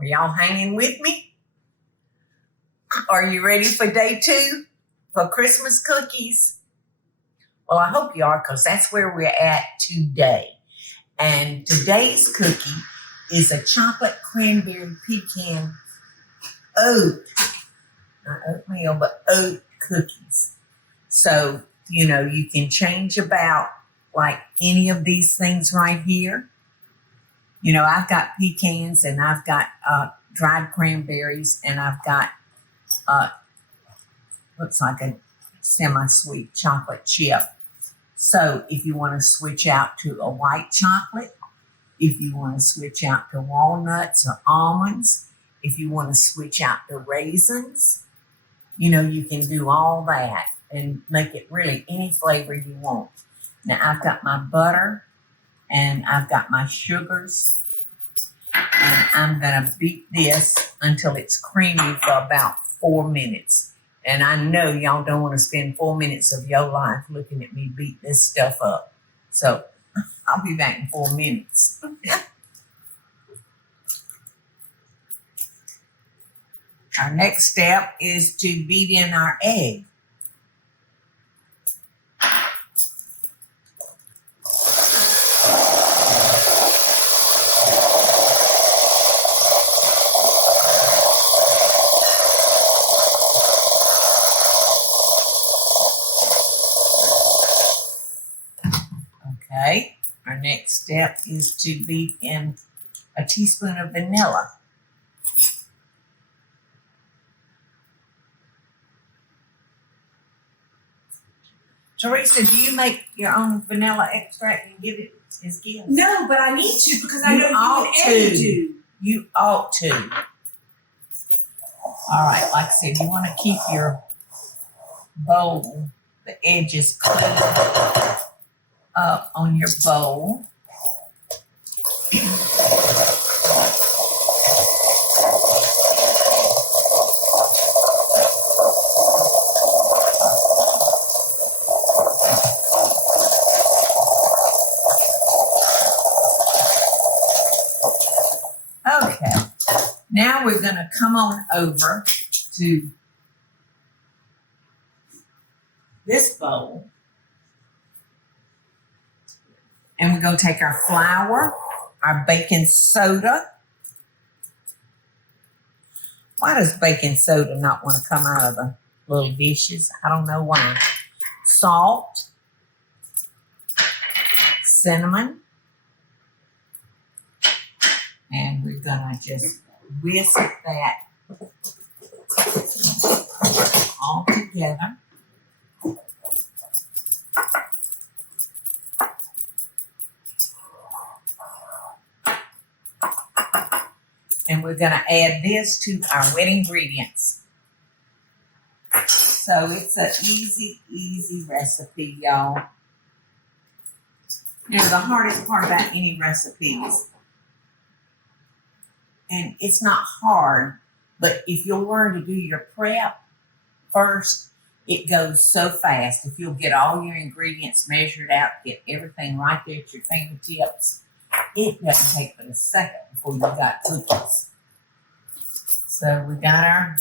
Are y'all hanging with me? Are you ready for day 2 for Christmas cookies? Well, I hope you are, because that's where we're at today. And today's cookie is a chocolate cranberry pecan oat, not oatmeal, but oat cookies. So, you can change about like any of these things right here. I've got pecans, and I've got dried cranberries, and I've got looks like a semi-sweet chocolate chip. So if you want to switch out to a white chocolate, if you want to switch out to walnuts or almonds, if you want to switch out to raisins, you can do all that and make it really any flavor you want. Now I've got my butter and I've got my sugars, and I'm going to beat this until it's creamy for about 4 minutes. And I know y'all don't want to spend 4 minutes of your life looking at me beat this stuff up. So I'll be back in 4 minutes. Our next step is to beat in our egg. Okay, our next step is to beat in a teaspoon of vanilla. Teresa, do you make your own vanilla extract and give it as gifts? No, but I need to, because I know you and Eddie do. You ought to. All right, like I said, you want to keep your bowl, the edges clean up on your bowl. Okay, now we're going to come on over to this bowl. And we're going to take our flour, our baking soda. Why does baking soda not want to come out of the little dishes? I don't know why. Salt, cinnamon, and we're going to just whisk that all together. And we're going to add this to our wet ingredients. So it's an easy recipe, y'all. Now, the hardest part about any recipes, and it's not hard, but if you'll learn to do your prep first, it goes so fast. If you'll get all your ingredients measured out, get everything right there at your fingertips, it doesn't take but a second before you got cookies. So we got our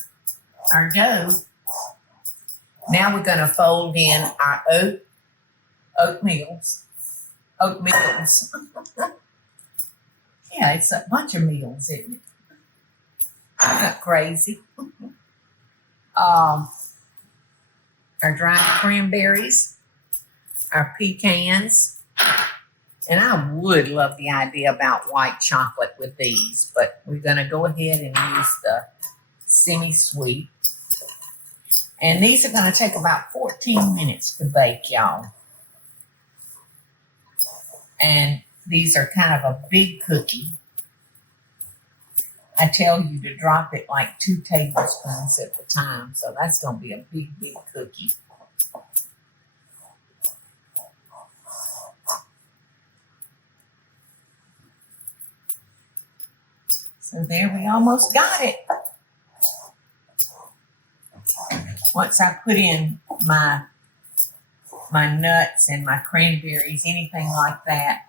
dough. Now we're going to fold in our oatmeals. Yeah, it's a bunch of meals, isn't it? I'm not crazy. Our dried cranberries, our pecans. And I would love the idea about white chocolate with these, but we're going to go ahead and use the semi-sweet. And these are going to take about 14 minutes to bake, y'all. And these are kind of a big cookie. I tell you to drop it like 2 tablespoons at the time, so that's going to be a big cookie. So there, we almost got it. Once I put in my nuts and my cranberries, anything like that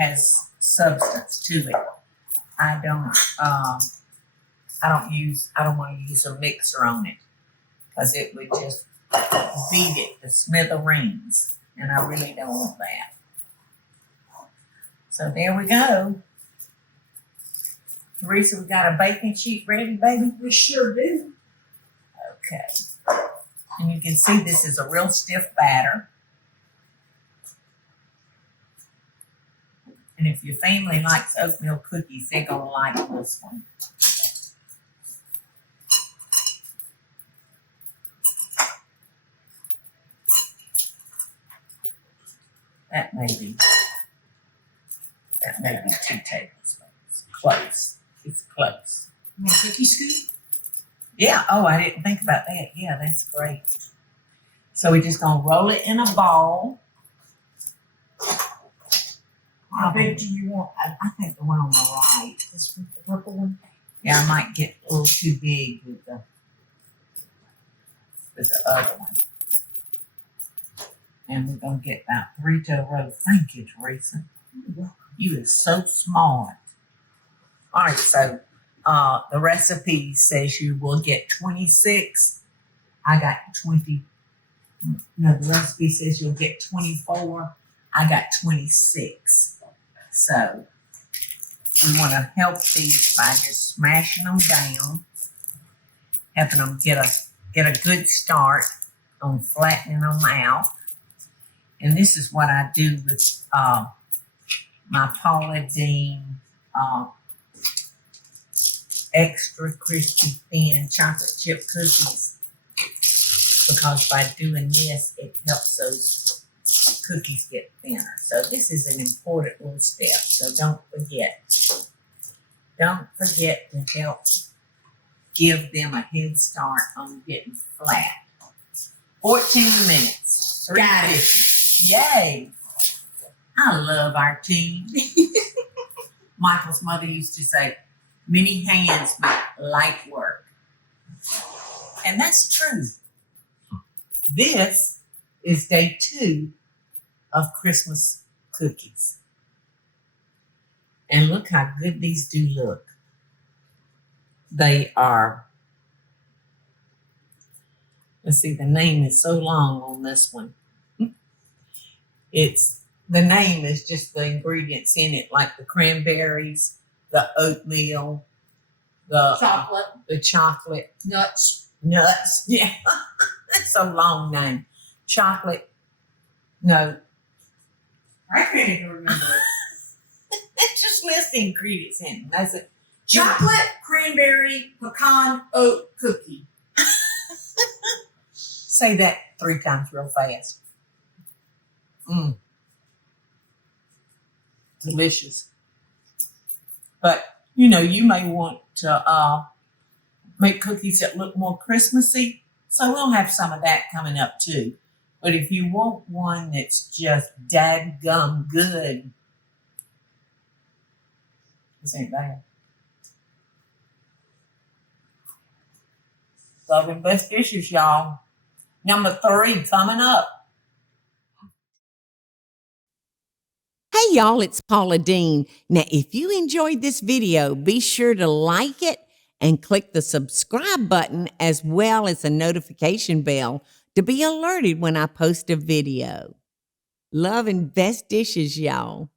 has substance to it, I don't want to use a mixer on it because it would just beat it to smithereens, and I really don't want that. So there we go. Teresa, we got a baking sheet ready, baby? We sure do. Okay. And you can see this is a real stiff batter. And if your family likes oatmeal cookies, they're going to like this one. That may be 2 tablespoons. Close. It's close. You want a cookie scoop? Yeah. Oh, I didn't think about that. Yeah, that's great. So we're just going to roll it in a ball. How big do you want? I think the one on the right. This one, the purple one? Yeah, I might get a little too big with the other one. And we're going to get about 3 to a row. Thank you, Teresa. You are so smart. All right, so the recipe says you will get 26. I got 20. No, the recipe says you'll get 24. I got 26. So we want to help these by just smashing them down, helping them get a good start on flattening them out. And this is what I do with my Paula Deen extra crispy thin chocolate chip cookies, because by doing this, it helps those cookies get thinner. So this is an important little step. So don't forget to help give them a head start on getting flat. 14 minutes. Got it. Yay. I love our team. Michael's mother used to say, many hands make light work. And that's true. This is day 2 of Christmas cookies. And look how good these do look. They are, let's see, the name is so long on this one. The name is just the ingredients in it, like the cranberries, the oatmeal, the chocolate, Nuts. yeah. That's a long name. Chocolate, no. I can't even remember it. Just list the ingredients in it. That's it. Chocolate, cranberry, pecan, oat cookie. Say that 3 times real fast. Delicious. But, you may want to make cookies that look more Christmassy. So we'll have some of that coming up too. But if you want one that's just dadgum good, this ain't bad. Loving best dishes, y'all. Number 3 coming up. Hey y'all, it's Paula Deen. Now, if you enjoyed this video, be sure to like it and click the subscribe button as well as the notification bell to be alerted when I post a video. Love and best dishes, y'all.